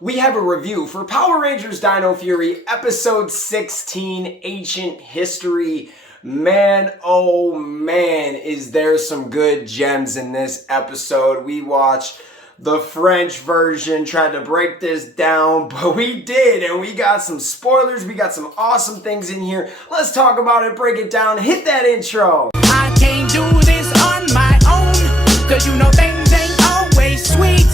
We have a review for Power Rangers Dino Fury Episode 16, Ancient History. Man, oh man, is there some good gems in this episode. We watched the French version, tried to break this down, but we did, and we got some spoilers, we got some awesome things in here. Let's talk about it, break it down, hit that intro. I can't do this on my own, cause you know things ain't always sweet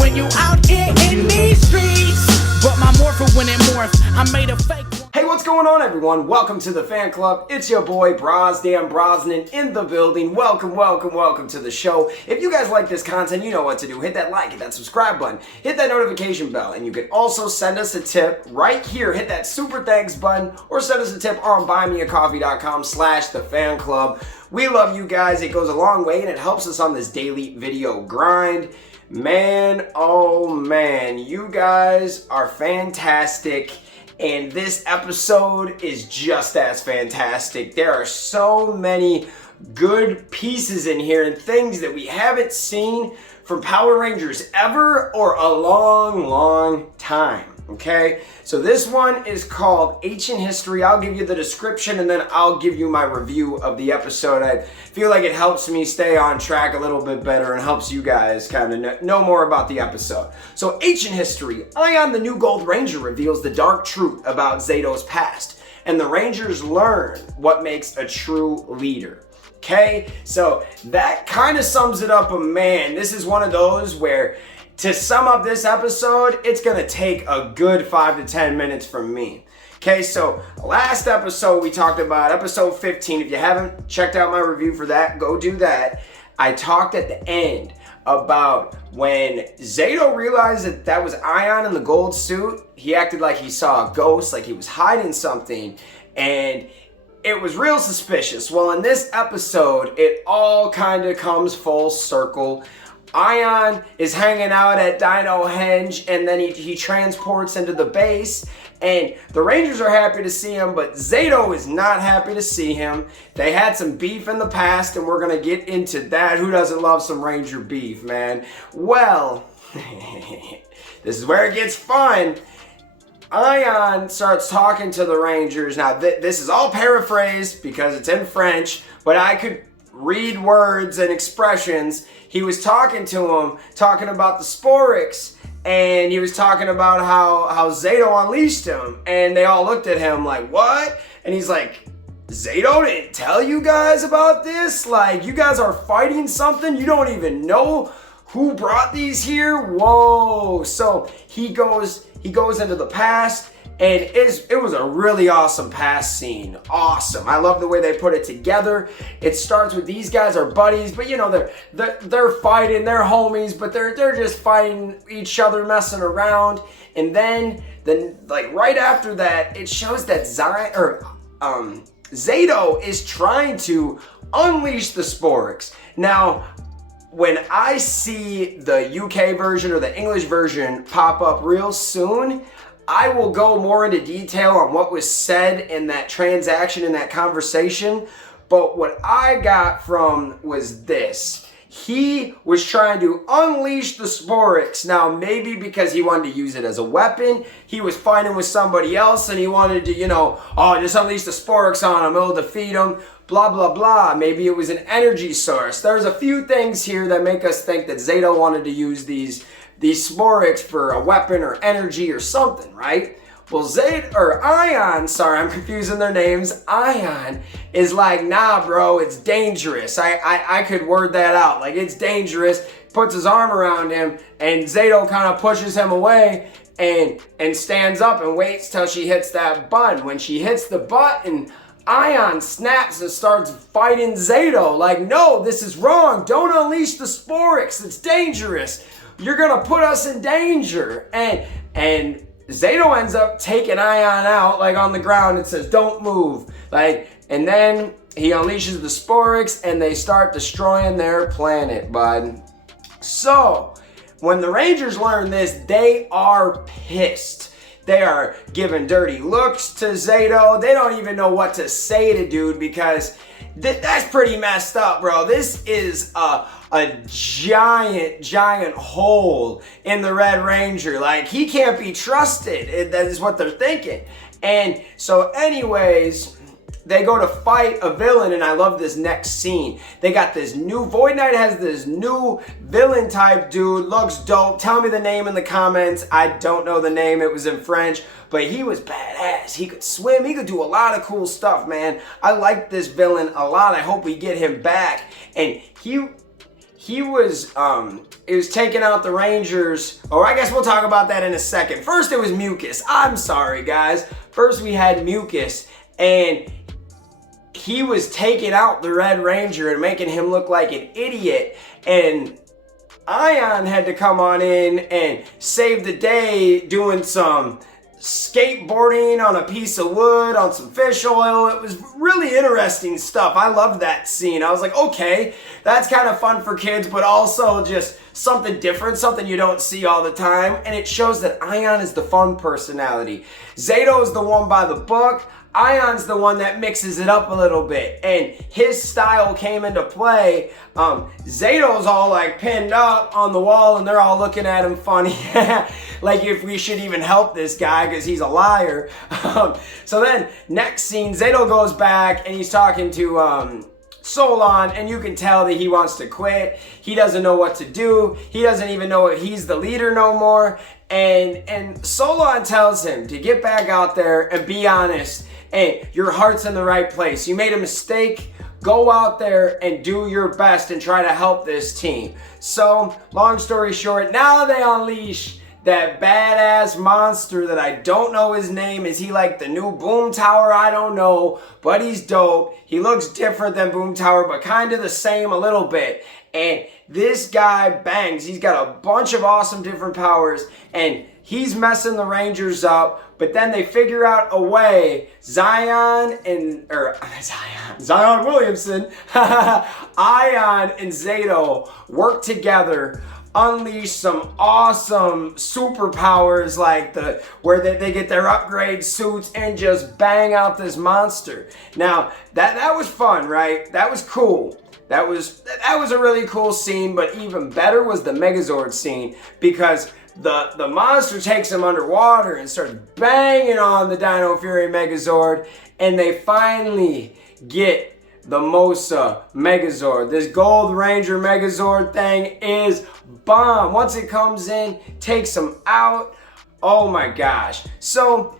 when you out here in these streets. But my morph when it morph, I made a fake one. Hey, what's going on, everyone? Welcome to the fan club. It's your boy Brosdan Brosnan in the building. Welcome to the show. If you guys like this content, you know what to do. Hit that like, hit that subscribe button, hit that notification bell, and you can also send us a tip right here. Hit that super thanks button or send us a tip on buymeacoffee.com/thefanclub. We love you guys. It goes a long way and it helps us on this daily video grind. Man, oh man, you guys are fantastic. And this episode is just as fantastic. There are so many good pieces in here and things that we haven't seen from Power Rangers ever or a long time. Okay, so this one is called Ancient History. I'll give you the description and then I'll give you my review of the episode. I feel like it helps me stay on track a little bit better and helps you guys kind of know more about the episode. So Ancient History, Aiyon the new Gold Ranger reveals the dark truth about Zeto's past, and the Rangers learn what makes a true leader. Okay, so that kind of sums it up. Man, this is one of those where to sum up this episode, it's gonna take a good 5 to 10 minutes from me. Okay, so last episode we talked about episode 15. If you haven't checked out my review for that, go do that. I talked at the end about when Zeto realized that that was Aiyon in the gold suit. He acted like he saw a ghost, like he was hiding something, and it was real suspicious. Well, in this episode, it all kind of comes full circle. Aiyon is hanging out at Dino Henge, and then he transports into the base, and the Rangers are happy to see him, but Zeto is not happy to see him. They had some beef in the past, and we're going to get into that. Who doesn't love some Ranger beef, man? Well, this is where it gets fun. Aiyon starts talking to the Rangers. Now, this is all paraphrased because it's in French, but I could read words and expressions. He was talking to him, talking about the sporix, and he was talking about how Zeto unleashed him, and they all looked at him like, what? And he's like, Zeto didn't tell you guys about this? Like, you guys are fighting something? You don't even know who brought these here? Whoa. So he goes into the past, and it was a really awesome past scene. Awesome. I love the way they put it together. It starts with these guys are buddies, but you know, they're fighting, they're homies, but they're just fighting each other, messing around. And then like right after that, it shows that Zeto is trying to unleash the sporix. Now, when I see the UK version or the English version pop up real soon, I will go more into detail on what was said in that transaction, in that conversation. But what I got from was this. He was trying to unleash the sporix. Now, maybe because he wanted to use it as a weapon, he was fighting with somebody else and he wanted to, just unleash the sporix on him, it'll defeat him, blah, blah, blah. Maybe it was an energy source. There's a few things here that make us think that Zeto wanted to use these sporix for a weapon or energy or something, right? Well, Aiyon, sorry, I'm confusing their names. Aiyon is like, nah, bro, it's dangerous. I could word that out. Like, it's dangerous. Puts his arm around him, and Zeto kind of pushes him away and stands up and waits till she hits that button. When she hits the button, Aiyon snaps and starts fighting Zeto. Like, no, this is wrong. Don't unleash the sporix. It's dangerous. You're gonna put us in danger. And Zeto ends up taking Aiyon out, like on the ground. It says, don't move. Like, and then he unleashes the sporix and they start destroying their planet, bud. So, when the Rangers learn this, they are pissed. They are giving dirty looks to Zeto. They don't even know what to say to dude because That's pretty messed up, bro. This is a giant hole in the Red Ranger. Like, he can't be trusted. That is what they're thinking. And so anyways, they go to fight a villain, and I love this next scene. They got this new, Void Knight has this new villain type dude, looks dope. Tell me the name in the comments. I don't know the name, it was in French, but he was badass. He could swim, he could do a lot of cool stuff, man. I like this villain a lot. I hope we get him back. And he was taking out the Rangers, or I guess we'll talk about that in a second. First it was Mucus. I'm sorry, guys. First we had Mucus, and he was taking out the Red Ranger and making him look like an idiot. And Aiyon had to come on in and save the day doing some skateboarding on a piece of wood, on some fish oil. It was really interesting stuff. I loved that scene. I was like, okay, that's kind of fun for kids, but also just something different, something you don't see all the time. And it shows that Aiyon is the fun personality. Zato is the one by the book. Aiyon's the one that mixes it up a little bit, and his style came into play. Zato's all like pinned up on the wall, and they're all looking at him funny, like if we should even help this guy because he's a liar. So then next scene, Zato goes back and he's talking to Solon, and you can tell that he wants to quit. He doesn't know what to do. He doesn't even know if he's the leader no more. And Solon tells him to get back out there and be honest. Hey, your heart's in the right place. You made a mistake. Go out there and do your best and try to help this team. So, long story short, now they unleash that badass monster that I don't know his name. Is he like the new Boom Tower? I don't know, but he's dope. He looks different than Boom Tower, but kind of the same a little bit. And this guy bangs. He's got a bunch of awesome different powers, and he's messing the Rangers up. But then they figure out a way. Zion Williamson, Aiyon and Zato work together, unleash some awesome superpowers like where they get their upgrade suits and just bang out this monster. Now that was fun, right? That was cool. That was a really cool scene, but even better was the Megazord scene, because the monster takes him underwater and starts banging on the Dino Fury Megazord, and they finally get the Mosa Megazord. This Gold Ranger Megazord thing is bomb. Once it comes in, takes him out. Oh my gosh. So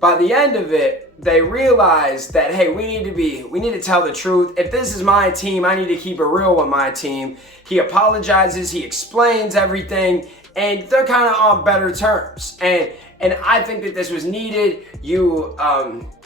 by the end of it, they realize that, hey, we need to tell the truth. If this is my team, I need to keep it real with my team. He apologizes, he explains everything, and they're kind of on better terms. And I think that this was needed.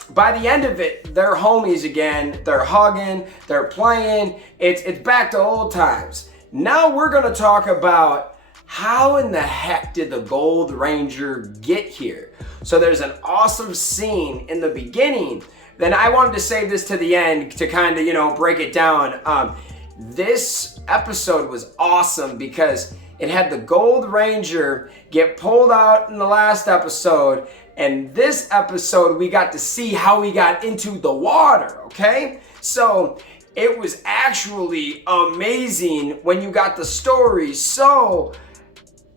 By the end of it, they're homies again. They're hugging, they're playing. It's back to old times. Now we're gonna talk about how in the heck did the Gold Ranger get here? So there's an awesome scene in the beginning. Then I wanted to save this to the end to kind of, break it down. This episode was awesome because it had the Gold Ranger get pulled out in the last episode, and this episode we got to see how he got into the water, okay? So it was actually amazing when you got the story. So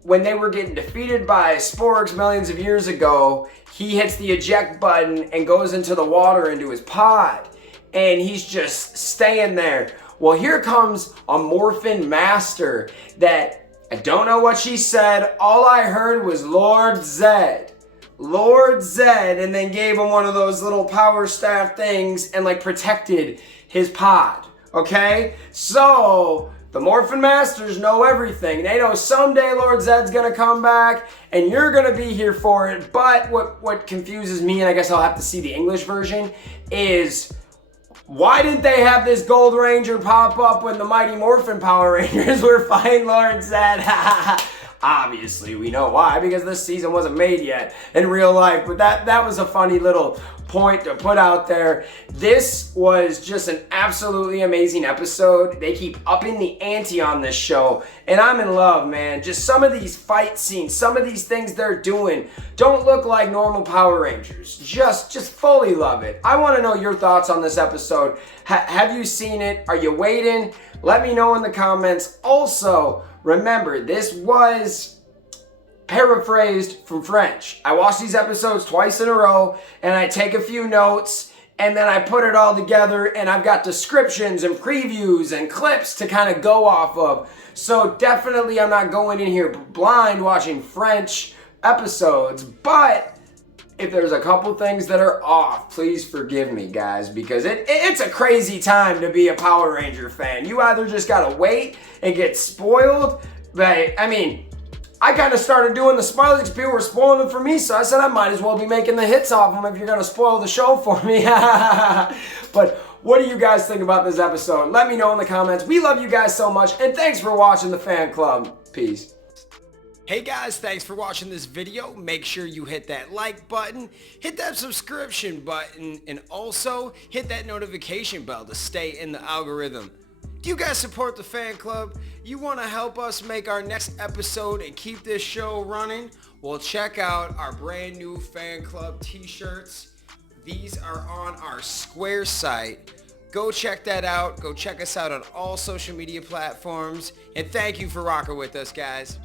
when they were getting defeated by sporix millions of years ago, he hits the eject button and goes into the water into his pod, and he's just staying there. Well, here comes a Morphin Master that I don't know what she said. All I heard was Lord Zed, and then gave him one of those little power staff things and protected his pod. Okay, so the Morphin Masters know everything. They know someday Lord Zed's gonna come back and you're gonna be here for it. But what confuses me, and I guess I'll have to see the English version, is why didn't they have this Gold Ranger pop up when the Mighty Morphin Power Rangers were fighting Lord Zed? Obviously, we know why, because this season wasn't made yet in real life, but that was a funny little point to put out there. This was just an absolutely amazing episode. They keep upping the ante on this show, and I'm in love, man. Just some of these fight scenes, some of these things they're doing don't look like normal Power Rangers. Just fully love it. I want to know your thoughts on this episode. Have you seen it? Are you waiting? Let me know in the comments. Also, remember, this was paraphrased from French. I watch these episodes twice in a row, and I take a few notes, and then I put it all together, and I've got descriptions and previews and clips to kind of go off of. So definitely I'm not going in here blind watching French episodes, but if there's a couple things that are off, please forgive me, guys, because it's a crazy time to be a Power Ranger fan. You either just gotta wait and get spoiled, but I mean, I kind of started doing the spoilers because people were spoiling them for me, so I said I might as well be making the hits off them if you're going to spoil the show for me. But what do you guys think about this episode? Let me know in the comments. We love you guys so much, and thanks for watching the fan club. Peace. Hey guys, thanks for watching this video. Make sure you hit that like button, hit that subscription button, and also hit that notification bell to stay in the algorithm. Do you guys support the fan club? You want to help us make our next episode and keep this show running? Well, check out our brand new fan club t-shirts. These are on our Square site. Go check that out. Go check us out on all social media platforms. And thank you for rocking with us, guys.